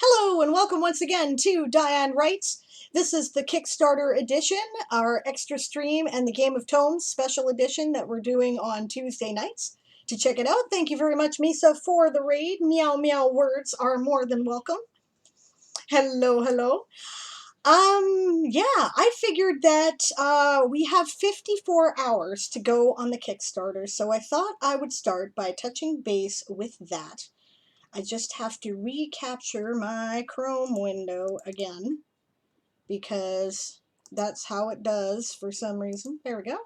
Hello and welcome once again to Diane Writes. This is the Kickstarter edition, our extra stream and the Game of Tomes special edition that we're doing on Tuesday nights. To check it out, thank you very much, Misa, for the raid. Meow meow words are more than welcome. Hello, hello. Yeah, I figured that we have 54 hours to go on the Kickstarter, so I thought I would start by touching base with that. I just have to recapture my Chrome window again because that's how it does for some reason. There we go.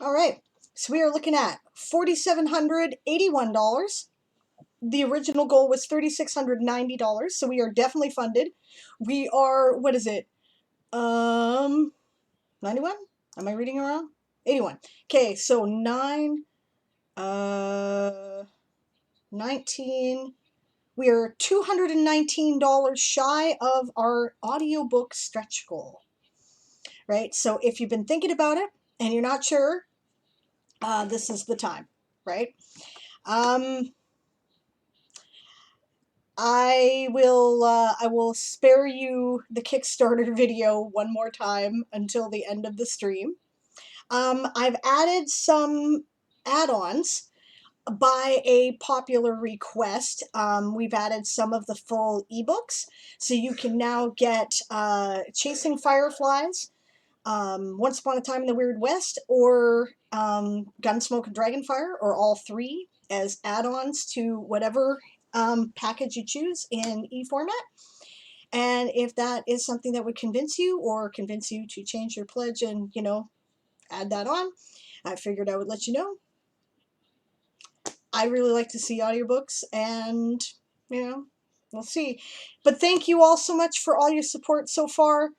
All right, so we are looking at $4,781. The original goal was $3,690, so we are definitely funded. We are, what is it? 91? Am I reading it wrong? 81. Okay, so 19. We are $219 shy of our audiobook stretch goal, right? So if you've been thinking about it and you're not sure, this is the time, right? I will spare you the Kickstarter video one more time until the end of the stream. I've added some add-ons by a popular request. We've added some of the full ebooks, so you can now get Chasing Fireflies, Once Upon a Time in the Weird West, or Gunsmoke and Dragonfire, or all three as add-ons to whatever package you choose in e-format. And if that is something that would convince you, or convince you to change your pledge and, add that on, I figured I would let you know. I really like to see audiobooks, and, we'll see. But thank you all so much for all your support so far.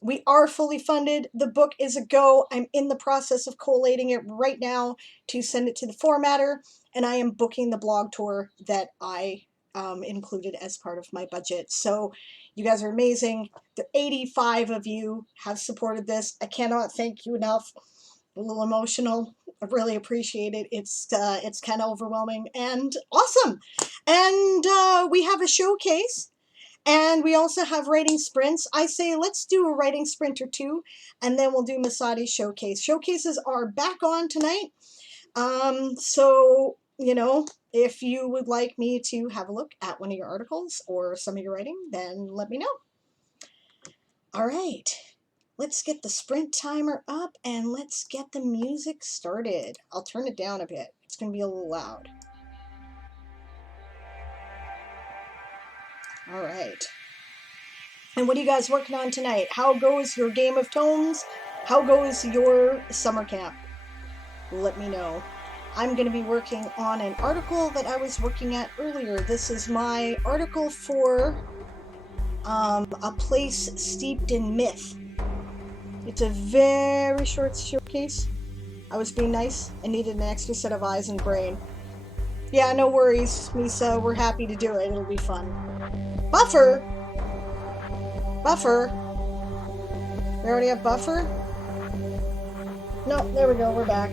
We are fully funded. The book is a go. I'm in the process of collating it right now to send it to the formatter, and I am booking the blog tour that I included as part of my budget. So you guys are amazing. The 85 of you have supported this. I cannot thank you enough. A little emotional. I really appreciate it. It's kind of overwhelming and awesome. And we have a showcase, and we also have writing sprints. I say let's do a writing sprint or two, and then we'll do Masadi's showcase. Showcases are back on tonight. So, if you would like me to have a look at one of your articles or some of your writing, then let me know. All right. Let's get the sprint timer up and let's get the music started. I'll turn it down a bit. It's going to be a little loud. All right. And what are you guys working on tonight? How goes your Game of Tomes? How goes your summer camp? Let me know. I'm going to be working on an article that I was working at earlier. This is my article for A Place Steeped in Myth. It's a very short showcase. I was being nice and needed an extra set of eyes and brain. Yeah, no worries, Misa. We're happy to do it. It'll be fun. Buffer? Buffer? We already have Buffer? No, there we go. We're back.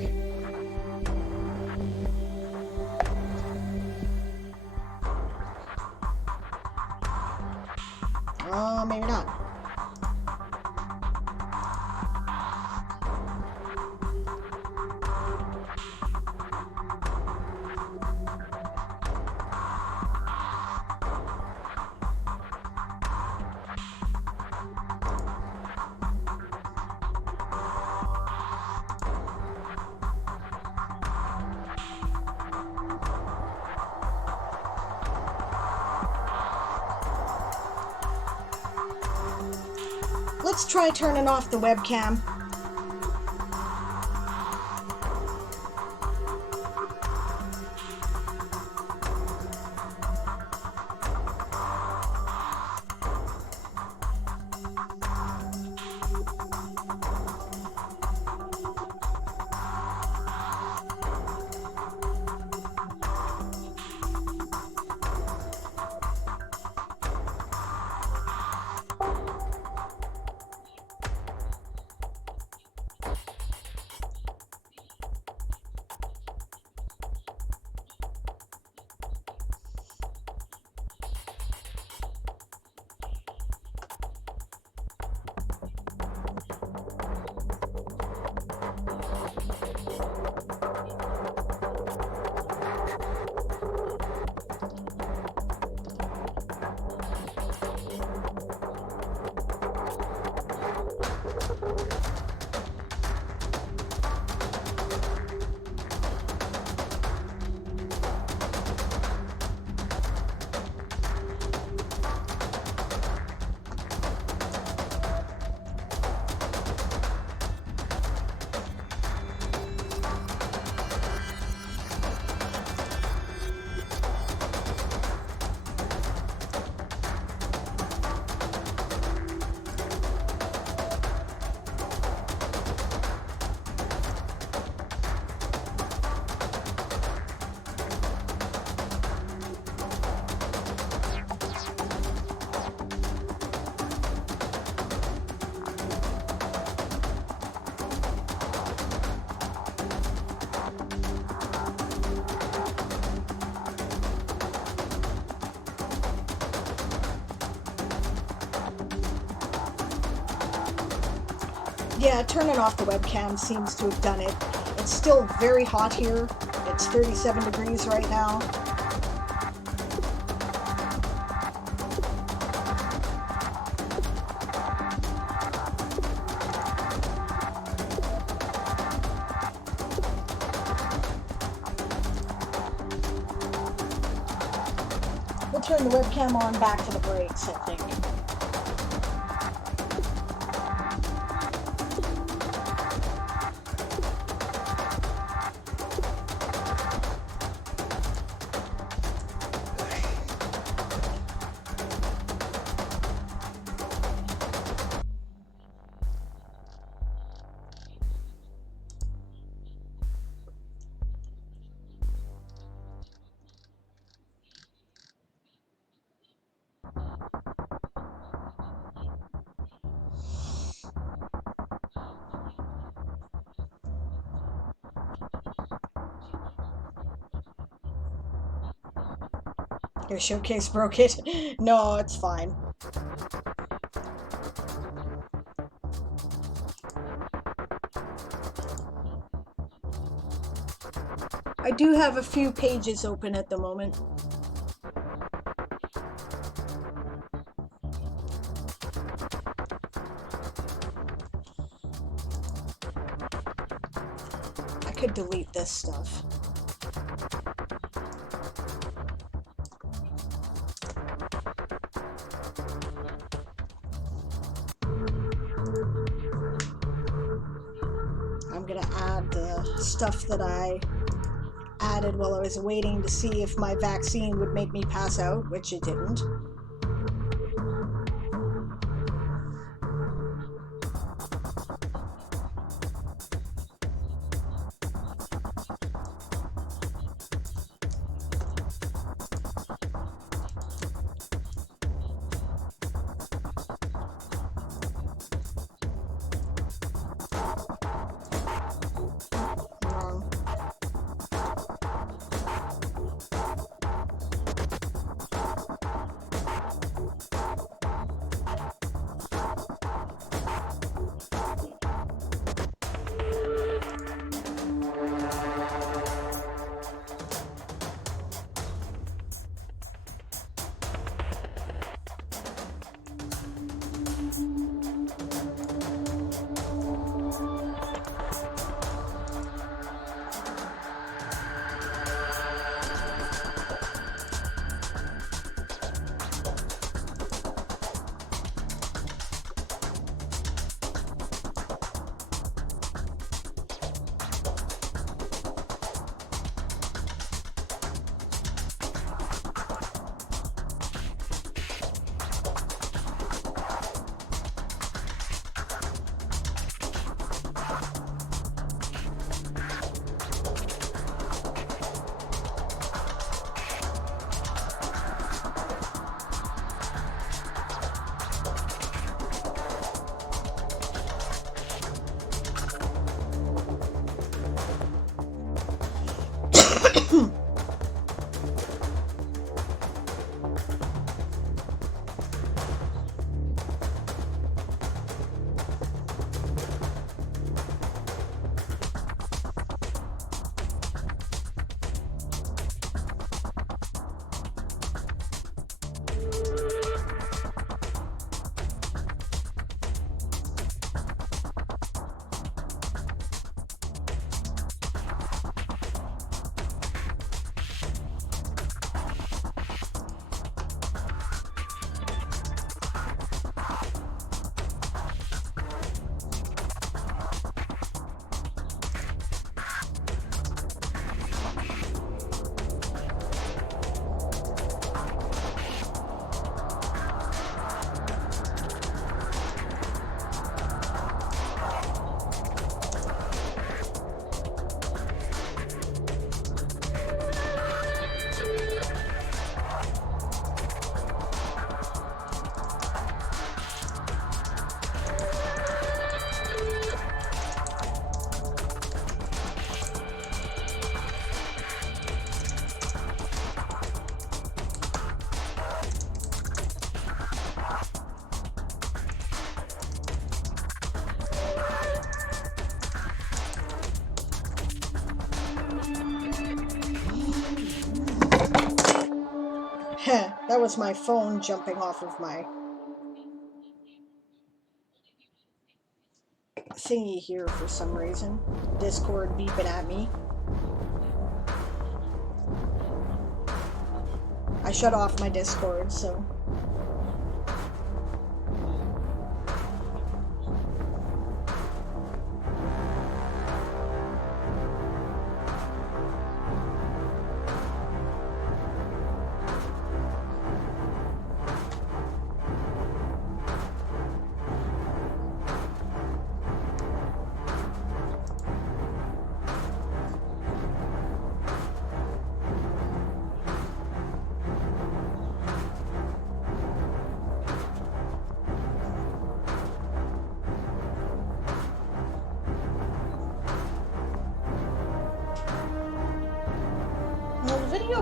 Maybe not. Let's try turning off the webcam. Yeah, turning off the webcam seems to have done it. It's still very hot here. It's 37 degrees right now. We'll turn the webcam on back to the breaks, I think. Your showcase broke it? No, it's fine. I do have a few pages open at the moment. I could delete this stuff. I'm gonna add the stuff that I added while I was waiting to see if my vaccine would make me pass out, which it didn't. That was my phone jumping off of my thingy here for some reason. Discord beeping at me. I shut off my Discord, so...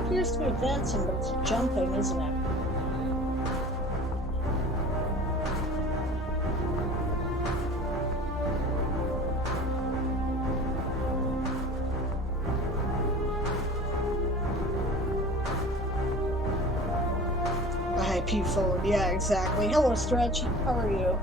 appears to be advancing, but it's jumping, isn't it? IP phone, yeah, exactly. Hello, Stretch. How are you?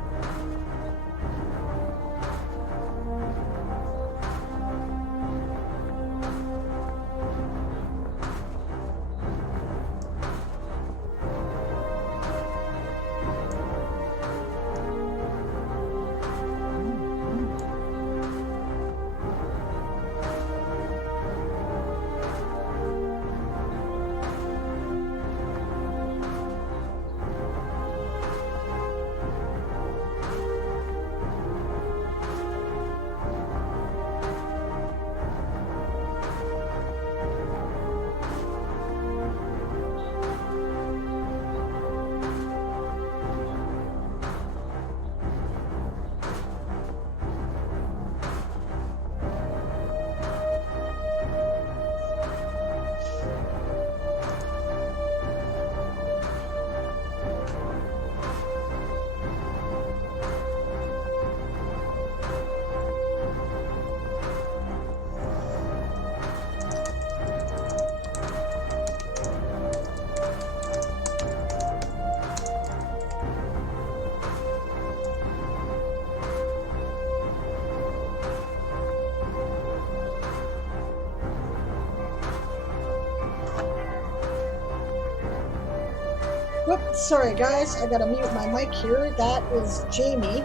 Whoops, sorry guys, I gotta mute my mic here. That is Jamie.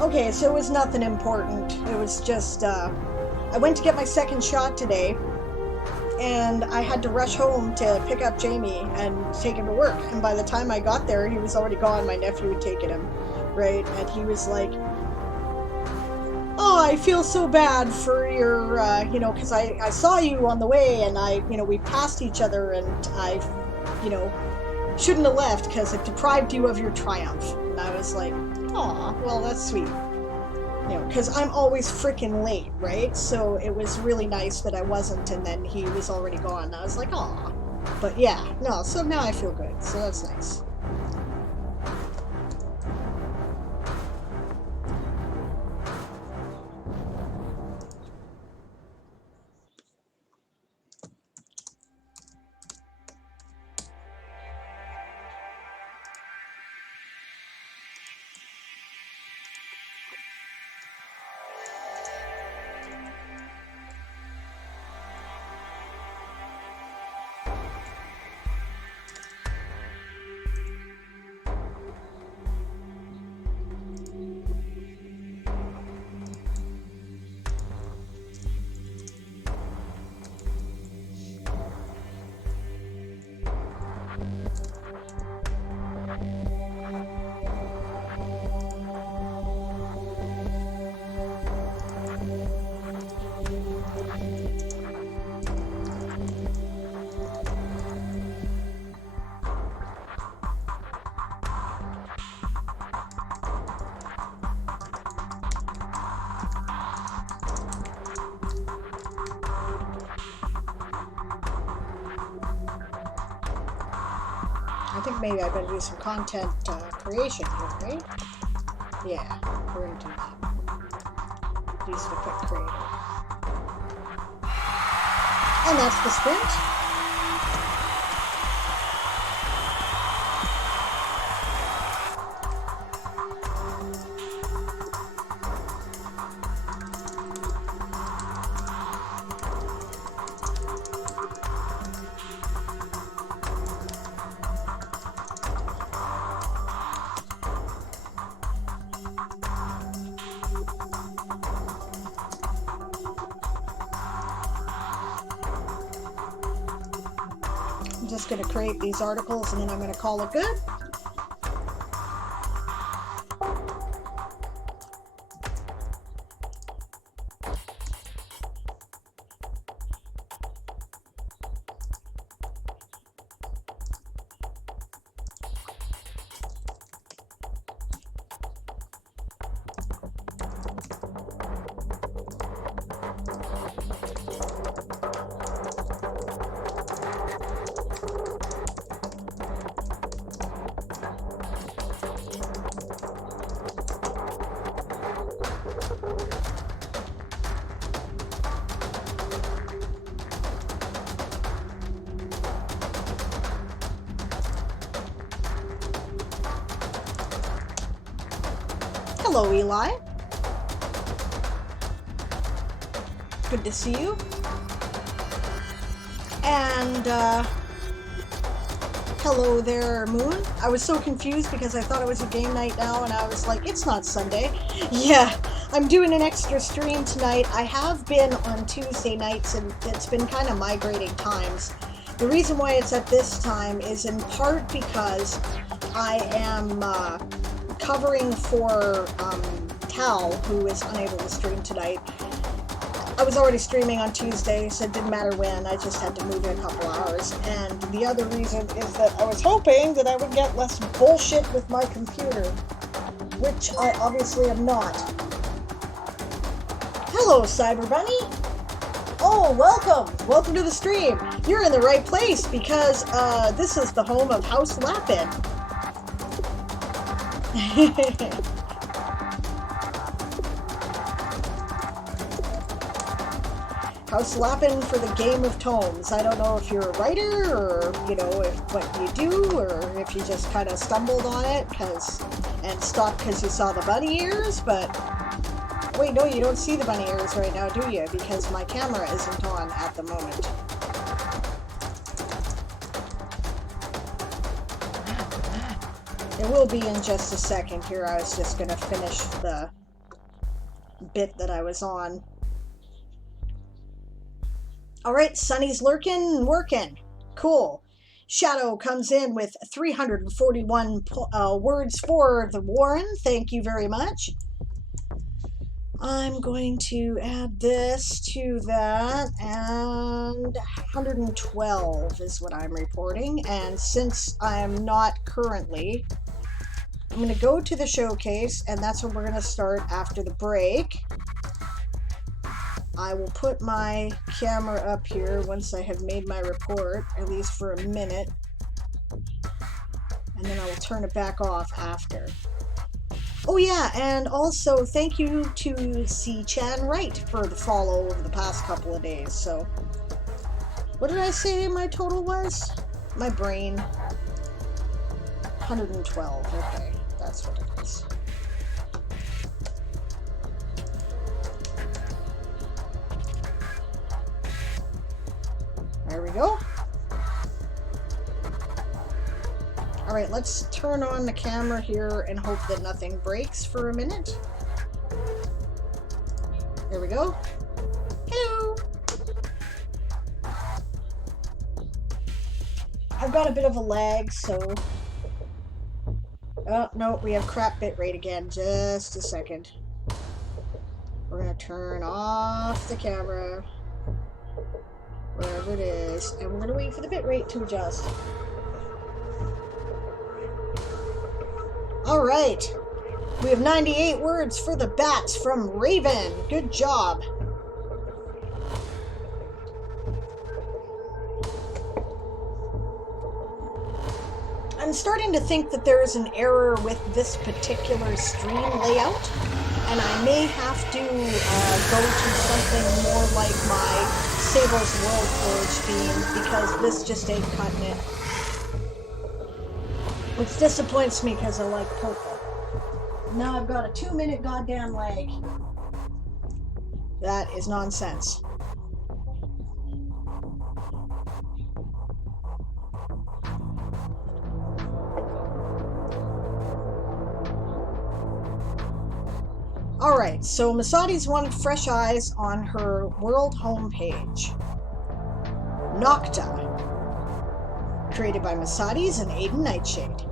Okay, so it was nothing important. It was just, I went to get my second shot today, and I had to rush home to pick up Jamie and take him to work. And by the time I got there, he was already gone. My nephew had taken him, right? And he was like, oh, I feel so bad for your, you know, because I saw you on the way, and we passed each other, and I, shouldn't have left because it deprived you of your triumph. And I was like, aw, well, that's sweet. Because I'm always freaking late, right? So it was really nice that I wasn't, and then he was already gone. And I was like, aw. But yeah, no, so now I feel good, so that's nice. I think maybe I better do some content creation here, right? Yeah, we're gonna do that. Use the quick creator. And that's the sprint. I'm just going to create these articles and then I'm going to call it good. Hello, Eli. Good to see you. And, hello there, Moon. I was so confused because I thought it was a game night now, and I was like, it's not Sunday. Yeah, I'm doing an extra stream tonight. I have been on Tuesday nights, and it's been kind of migrating times. The reason why it's at this time is in part because I am, covering for Tal, who is unable to stream tonight. I was already streaming on Tuesday, so it didn't matter when, I just had to move it a couple hours. And the other reason is that I was hoping that I would get less bullshit with my computer, which I obviously am not. Hello, Cyber Bunny! Oh, welcome! Welcome to the stream! You're in the right place, because this is the home of House Lapin. House Lapin for the Game of Tomes. I don't know if you're a writer or, you know, if what you do, or if you just kind of stumbled on it and stopped because you saw the bunny ears, but wait, no, you don't see the bunny ears right now, do you? Because my camera isn't on at the moment. It will be in just a second here. I was just going to finish the bit that I was on. Alright, Sunny's lurking and working. Cool. Shadow comes in with 341 words for the Warren. Thank you very much. I'm going to add this to that, and 112 is what I'm reporting. And since I'm not currently, I'm going to go to the showcase, and that's when we're going to start after the break. I will put my camera up here once I have made my report, at least for a minute, and then I will turn it back off after. Oh yeah, and also thank you to C. Chan Wright for the follow over the past couple of days. So, what did I say my total was? My brain. 112, okay, that's what it is. There we go. Alright, let's turn on the camera here and hope that nothing breaks for a minute. There we go. Hello! I've got a bit of a lag, so... Oh, no, we have crap bitrate again. Just a second. We're gonna turn off the camera. Wherever it is. And we're going to wait for the bitrate to adjust. Alright. We have 98 words for the bats from Raven. Good job. I'm starting to think that there is an error with this particular stream layout, and I may have to go to something more like my Sable's World Forge theme, because this just ain't cutting it. Which disappoints me because I like purple. Now I've got a 2-minute goddamn lag. That is nonsense. Alright, so Masadi's wanted fresh eyes on her world homepage. Nocta. Created by Masadi's and Aiden Nightshade.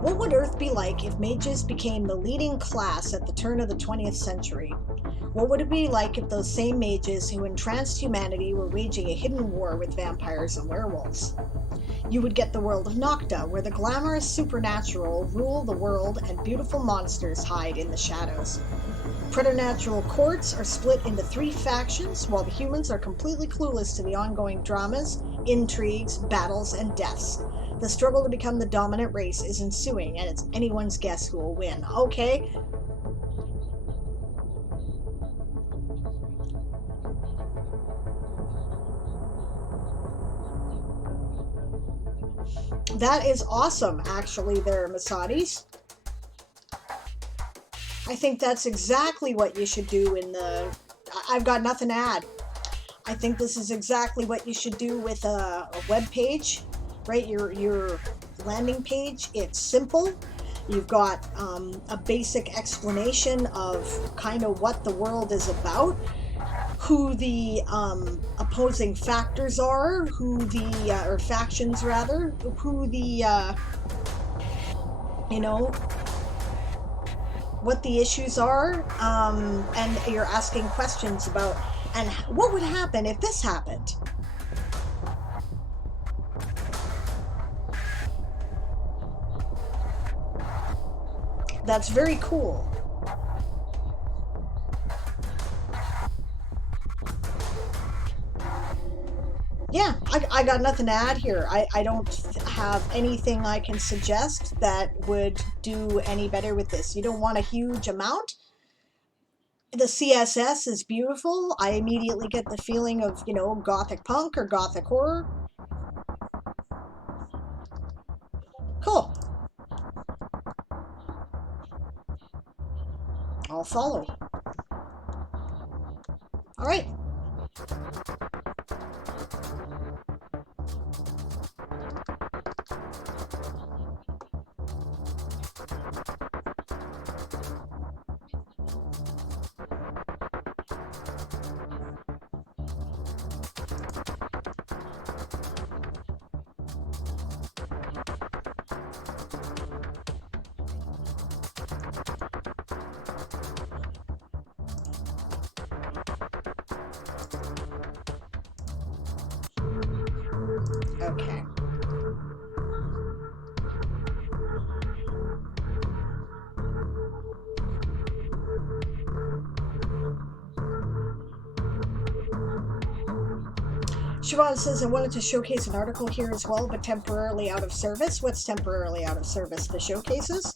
What would Earth be like if mages became the leading class at the turn of the 20th century? What would it be like if those same mages who entranced humanity were waging a hidden war with vampires and werewolves? You would get the world of Nocta, where the glamorous supernatural rule the world and beautiful monsters hide in the shadows. Preternatural courts are split into 3 factions, while the humans are completely clueless to the ongoing dramas, intrigues, battles, and deaths. The struggle to become the dominant race is ensuing, and it's anyone's guess who will win. Okay. That is awesome, actually, there, Masadi's. I think that's exactly what you should do in the... I've got nothing to add. I think this is exactly what you should do with a web page, right? Your landing page. It's simple. You've got a basic explanation of kind of what the world is about, who the opposing factors are, who the, or factions rather, who the, you know, what the issues are, and you're asking questions about, and what would happen if this happened? That's very cool. Yeah, I got nothing to add here. I don't have anything I can suggest that would do any better with this. You don't want a huge amount. The CSS is beautiful. I immediately get the feeling of, you know, gothic punk or gothic horror. Cool. I'll follow. All right. Okay. Siobhan says, I wanted to showcase an article here as well, but temporarily out of service. What's temporarily out of service? The showcases?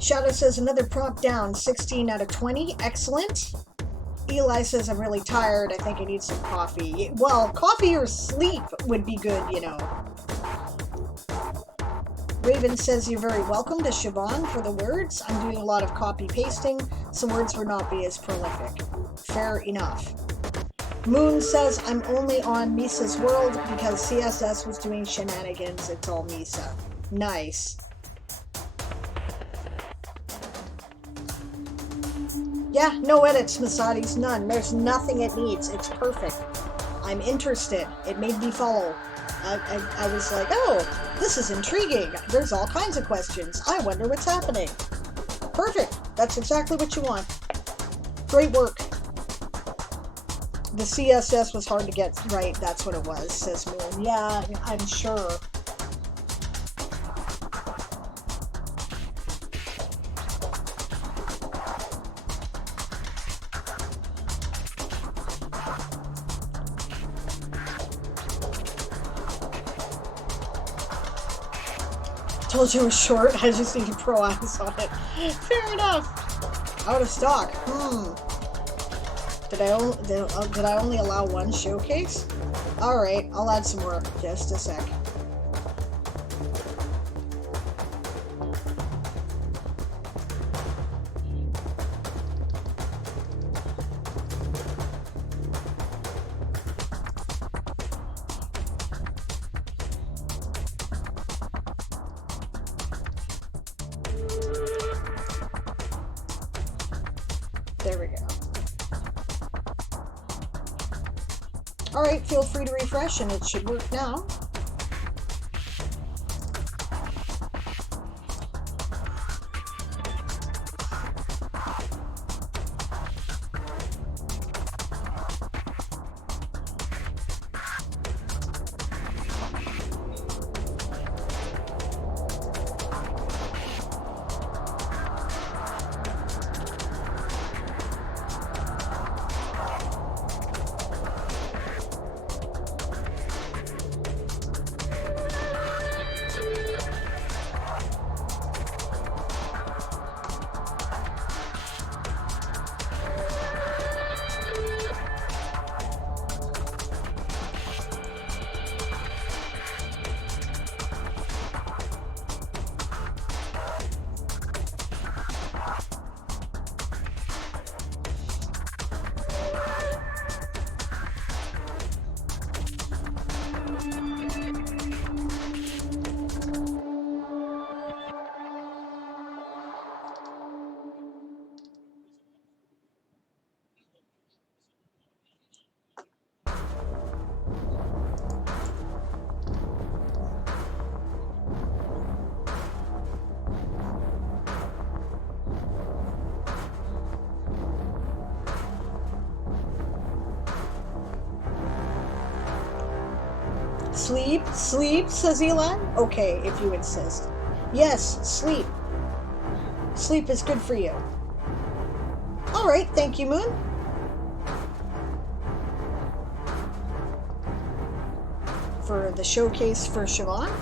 Shadow says, another prompt down, 16 out of 20. Excellent. Eli says, I'm really tired. I think I need some coffee. Well, coffee or sleep would be good, you know. Raven says, you're very welcome to Siobhan for the words. I'm doing a lot of copy pasting, so words would not be as prolific. Fair enough. Moon says, I'm only on Misa's world because CSS was doing shenanigans. It's all Misa. Nice. Yeah, no edits, Masadi's, none. There's nothing it needs. It's perfect. I'm interested. It made me follow. I was like, oh, this is intriguing. There's all kinds of questions. I wonder what's happening. Perfect. That's exactly what you want. Great work. The CSS was hard to get right. That's what it was, says Moon. Yeah, I'm sure. Told you it was short. I just need pro eyes on it. Fair enough. Out of stock. Did I only allow one showcase? All right, I'll add some more. Just a sec. There we go. Alright, feel free to refresh and it should work now. Sleep, sleep, says Eli. Okay, if you insist. Yes, sleep. Sleep is good for you. All right, thank you, Moon. For the showcase for Siobhan.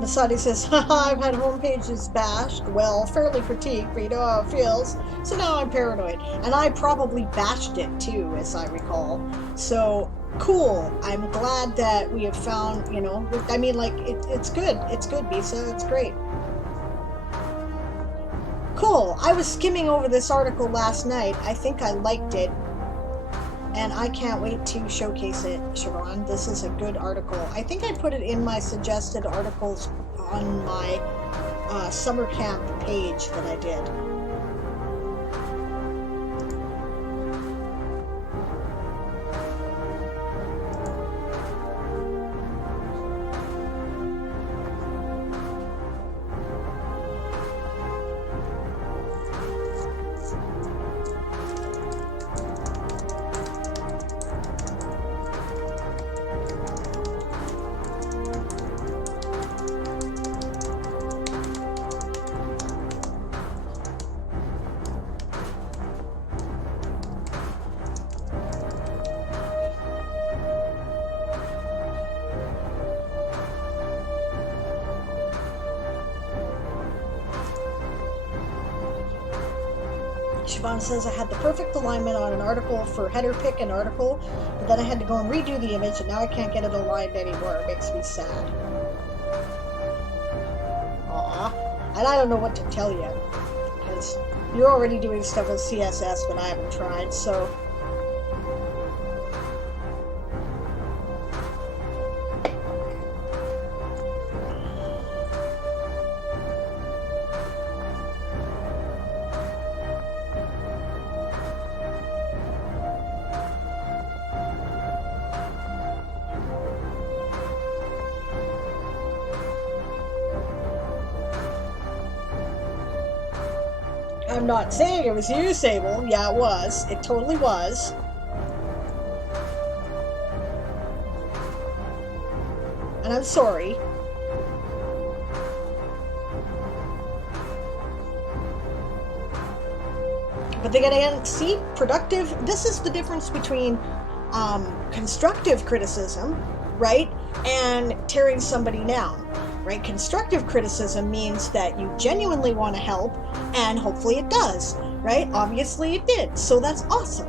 Masadi says, haha, I've had home pages bashed. Well, fairly critiqued, but you know how it feels. So now I'm paranoid. And I probably bashed it too, as I recall. So, cool. I'm glad that we have found, you know, I mean, like, it's good. It's good, Bisa. It's great. Cool. I was skimming over this article last night. I think I liked it. And I can't wait to showcase it, Siobhan. This is a good article. I think I put it in my suggested articles on my summer camp page that I did. Siobhan says, I had the perfect alignment on an article for header pick an article, but then I had to go and redo the image, and now I can't get it aligned anymore. It makes me sad. Aww. And I don't know what to tell you, because you're already doing stuff with CSS, but I haven't tried, so... I'm not saying it was you, Sable. Yeah, it was. It totally was. And I'm sorry. But they gotta see productive. This is the difference between constructive criticism, right, and tearing somebody down, right? Constructive criticism means that you genuinely want to help, and hopefully it does, right? Obviously it did, so that's awesome.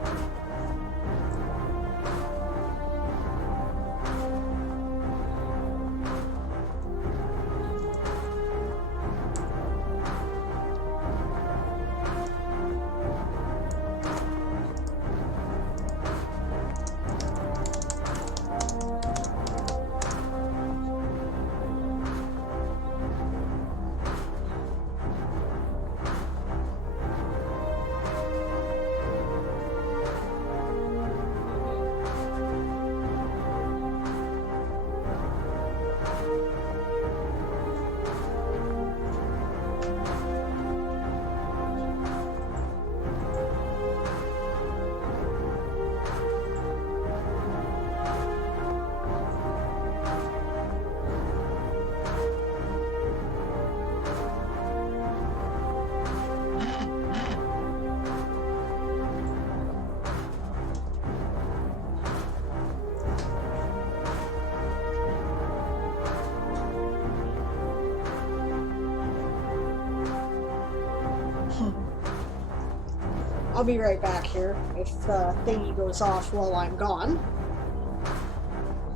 I'll be right back here if the thingy goes off while I'm gone,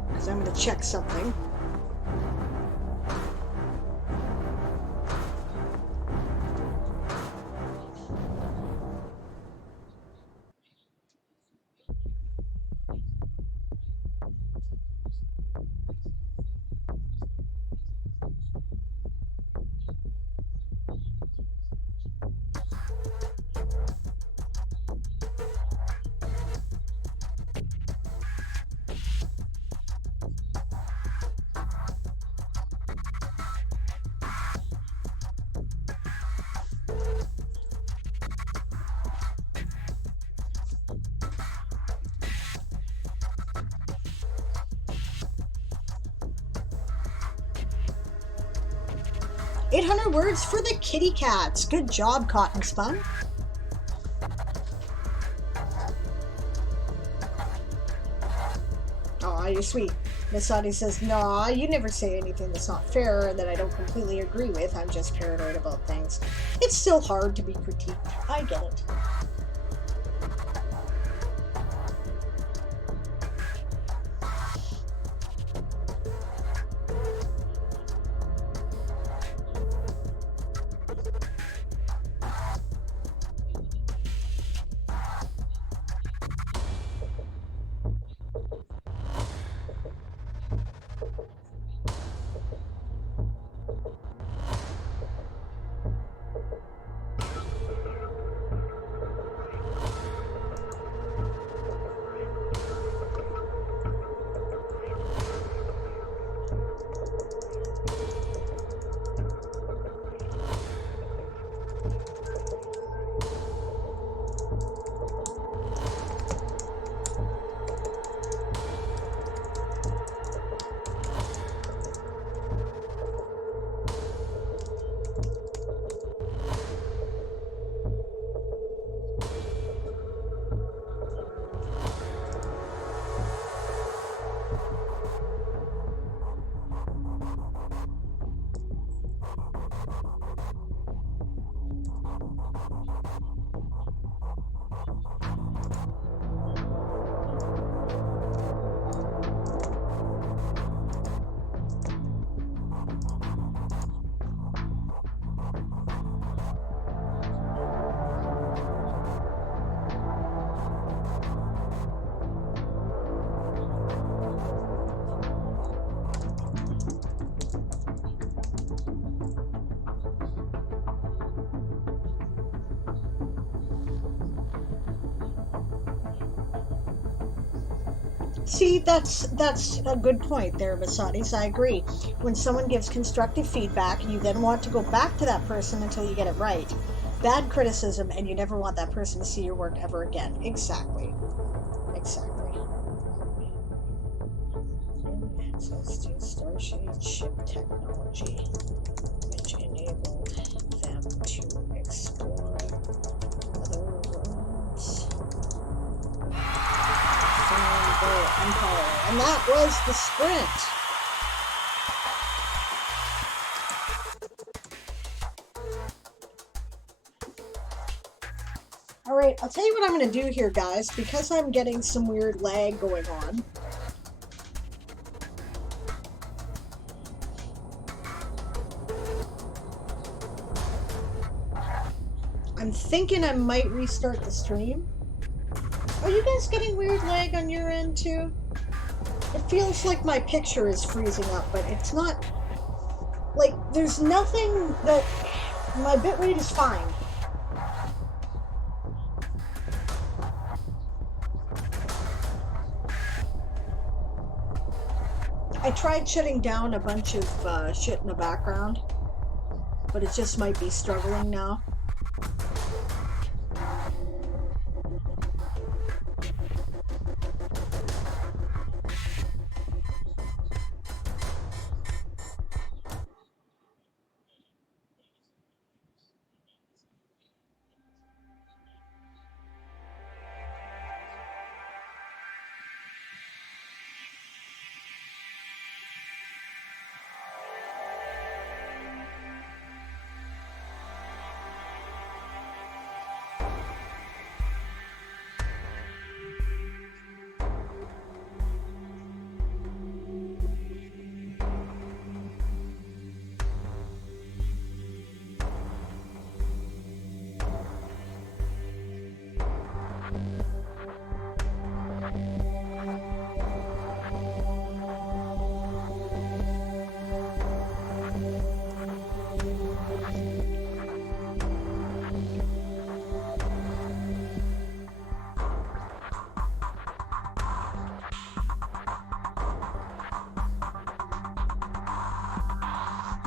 because I'm going to check something. $800 words for the kitty cats. Good job, Cotton Spun. Aw, you're sweet. Miss Audie says, nah, you never say anything that's not fair and that I don't completely agree with. I'm just paranoid about things. It's still hard to be critiqued. I get it. See, that's a good point there, Basadis. I agree. When someone gives constructive feedback, you then want to go back to that person until you get it right. bad criticism, and you never want that person to see your work ever again. Exactly. Exactly. Access to Starshade ship technology, which enabled them to explore other worlds from their empire. And that was the sprint. Alright, I'll tell you what I'm going to do here, guys, because I'm getting some weird lag going on. I'm thinking I might restart the stream. Are you guys getting weird lag on your end too? It feels like my picture is freezing up, but it's not. Like, there's nothing that. My bitrate is fine. I tried shutting down a bunch of shit in the background, but it just might be struggling now.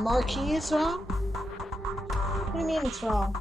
Marquee is wrong? What do you mean it's wrong?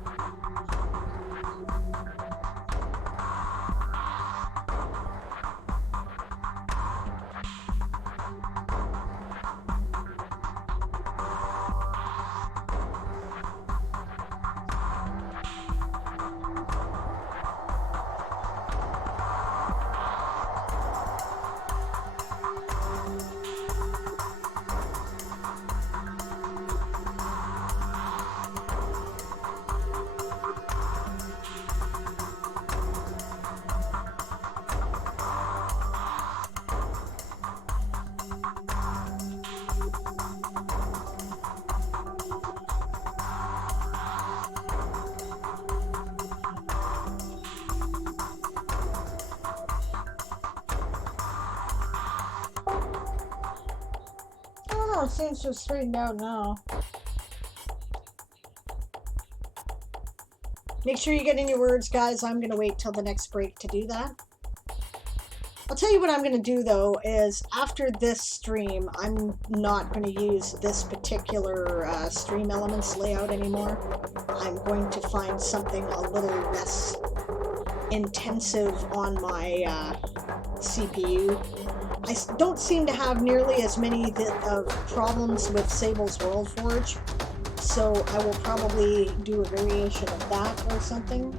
It seems to have straightened out now. Make sure you get in your words, guys. I'm going to wait till the next break to do that. I'll tell you what I'm going to do, though, is after this stream, I'm not going to use this particular Stream Elements layout anymore. I'm going to find something a little less intensive on my CPU. I don't seem to have nearly as many problems with Sable's Worldforge, so I will probably do a variation of that or something.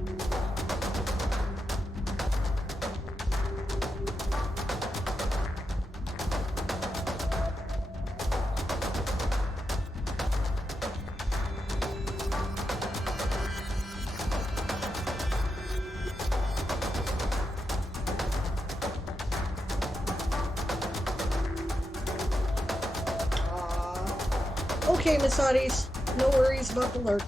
Okay, Miss Audis, no worries about the lurk.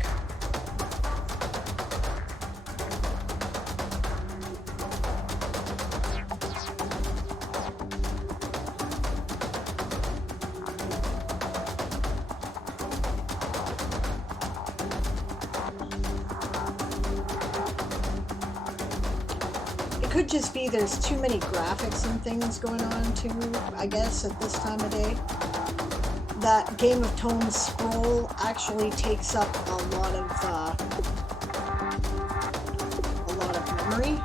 It could just be there's too many graphics and things going on too, I guess, at this time of day. That Game of Tones scroll actually takes up a lot of memory.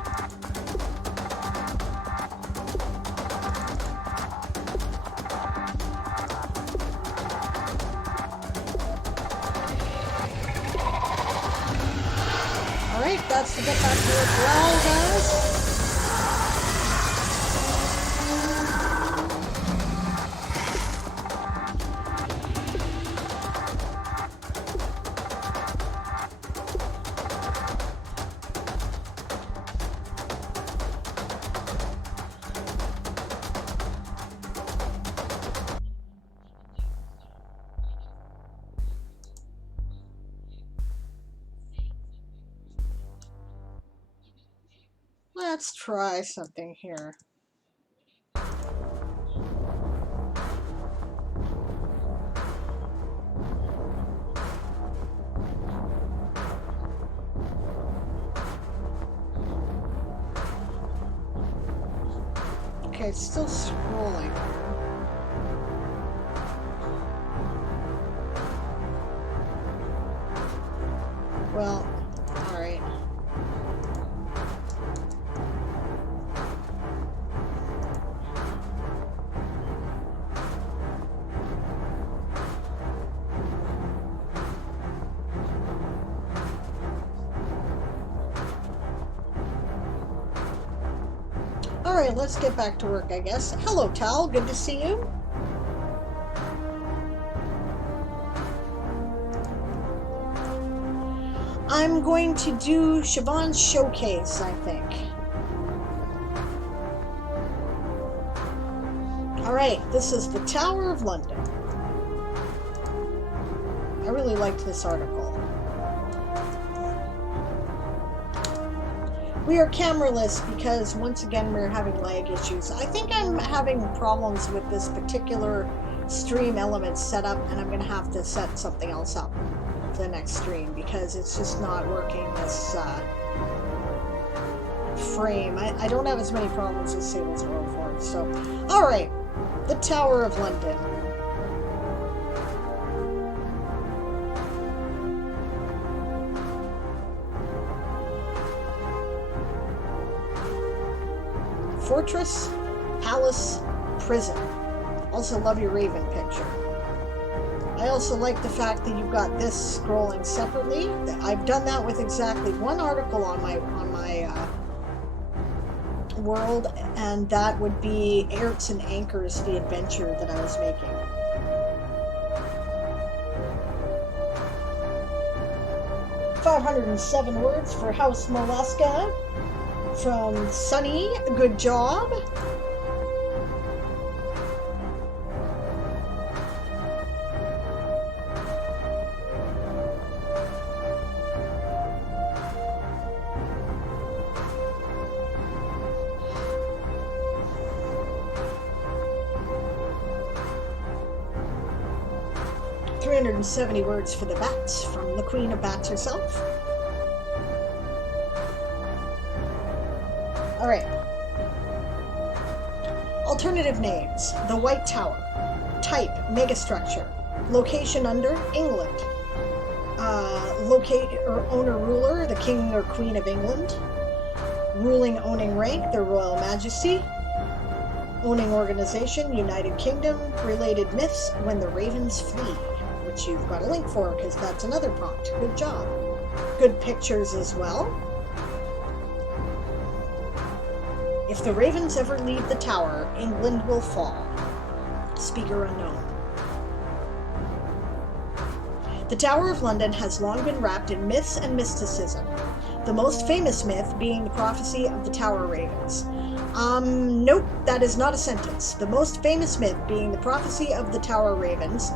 Alright, that's to get back to work well, guys. Let's try something here. Okay, it's still scrolling. Well, alright. Alright, let's get back to work, I guess. Hello, Tal. Good to see you. I'm going to do Siobhan's showcase, I think. Alright, this is the Tower of London. I really liked this article. We are cameraless because, once again, we're having lag issues. I think I'm having problems with this particular stream element setup, and I'm going to have to set something else up for the next stream because it's just not working this frame. I don't have as many problems as Sable's World for. So, alright, the Tower of London. Fortress, palace, prison. Also love your raven picture. I also like the fact that you've got this scrolling separately. I've done that with exactly one article on my world, and that would be Airts and Anchors, the adventure that I was making. "507 words for House Mollusca." From Sunny, good job. "370 words for the bats," from the Queen of Bats herself. Alright. Alternative names. The White Tower. Type, megastructure. Location under, England. Owner ruler, the King or Queen of England. Ruling owning rank, their Royal Majesty. Owning organization, United Kingdom. Related myths, when the ravens flee. Which you've got a link for, because that's another prompt. Good job. Good pictures as well. If the ravens ever leave the tower, England will fall. Speaker unknown. The Tower of London has long been wrapped in myths and mysticism, the most famous myth being the prophecy of the Tower Ravens. Nope, that is not a sentence. The most famous myth being the prophecy of the Tower Ravens.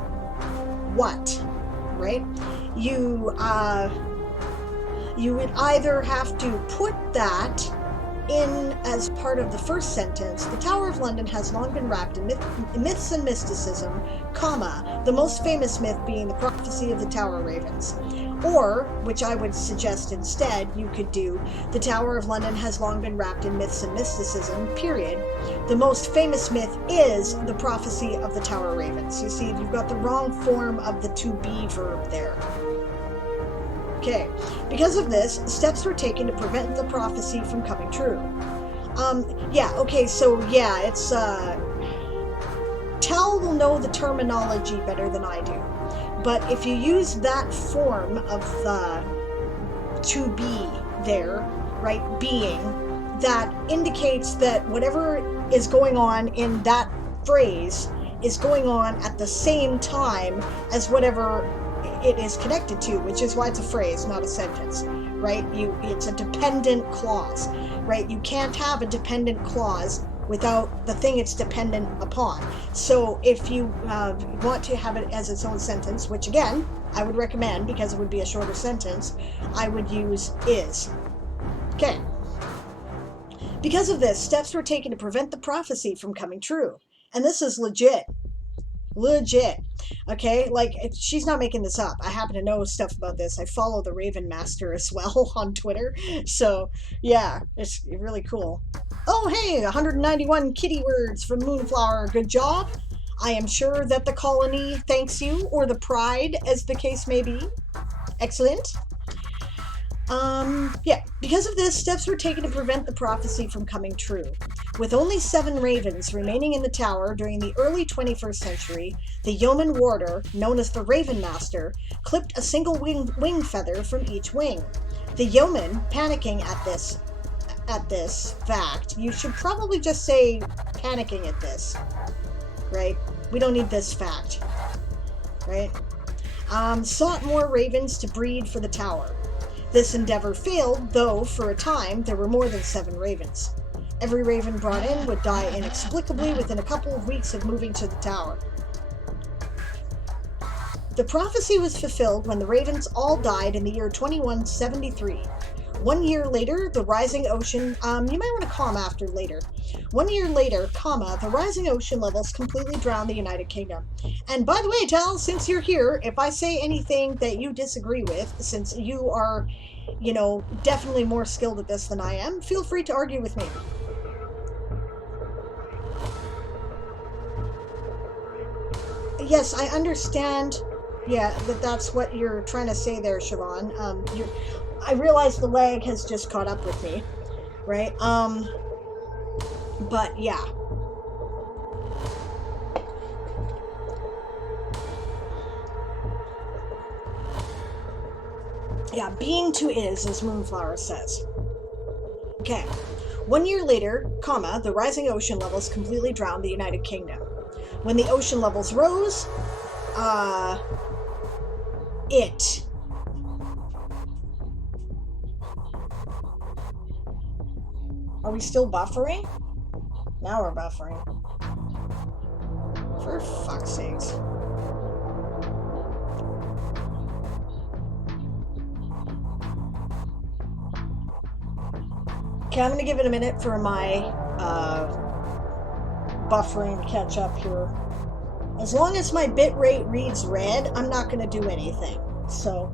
What? Right? You would either have to put that in as part of the first sentence. The Tower of London has long been wrapped in myths and mysticism, comma, the most famous myth being the prophecy of the Tower Ravens. Or, which I would suggest instead, you could do, the Tower of London has long been wrapped in myths and mysticism, period. The most famous myth is the prophecy of the Tower Ravens. You see, you've got the wrong form of the to be verb there. Okay, because of this, steps were taken to prevent the prophecy from coming true. Yeah, okay, so yeah, it's, Tal will know the terminology better than I do. But if you use that form of the to be there, right, being, that indicates that whatever is going on in that phrase is going on at the same time as whatever it is connected to, which is why it's a phrase, not a sentence, right? It's a dependent clause, right? You can't have a dependent clause without the thing it's dependent upon. So if you want to have it as its own sentence, which again, I would recommend because it would be a shorter sentence, I would use is. Okay. Because of this, steps were taken to prevent the prophecy from coming true. And this is legit. Legit. Okay, like, she's not making this up. I happen to know stuff about this. I follow the Raven Master as well on Twitter. So, yeah, it's really cool. Oh, hey, 191 kitty words from Moonflower. Good job. I am sure that the colony thanks you, or the pride, as the case may be. Excellent. Yeah, because of this, steps were taken to prevent the prophecy from coming true. With only 7 ravens remaining in the tower during the early 21st century, the yeoman warder, known as the Raven Master, clipped a single wing feather from each wing. The yeoman, panicking at this fact, you should probably just say panicking at this, right? We don't need this fact, right? Sought more ravens to breed for the tower. This endeavor failed, though for a time there were more than 7 ravens. Every raven brought in would die inexplicably within a couple of weeks of moving to the tower. The prophecy was fulfilled when the ravens all died in the year 2173. 1 year later, the rising ocean, you might want to comma after later. 1 year later, comma, the rising ocean levels completely drowned the United Kingdom. And by the way, Tal, since you're here, if I say anything that you disagree with, since you are, you know, definitely more skilled at this than I am, feel free to argue with me. Yes, I understand, yeah, that's what you're trying to say there, Siobhan. I realize the lag has just caught up with me, right? But yeah. Yeah, being to is, as Moonflower says. Okay. 1 year later, comma, the rising ocean levels completely drowned the United Kingdom. When the ocean levels rose, it... Are we still buffering? Now we're buffering. For fuck's sakes. Okay, I'm gonna give it a minute for my buffering to catch up here. As long as my bitrate reads red, I'm not gonna do anything. So...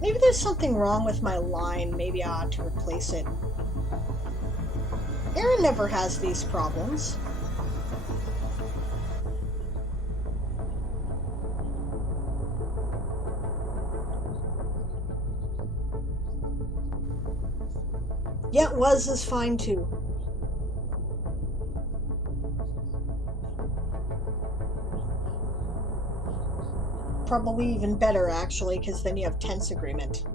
maybe there's something wrong with my line. Maybe I ought to replace it. Aaron never has these problems. Yeah, was is fine too. Probably even better, actually, because then you have tense agreement.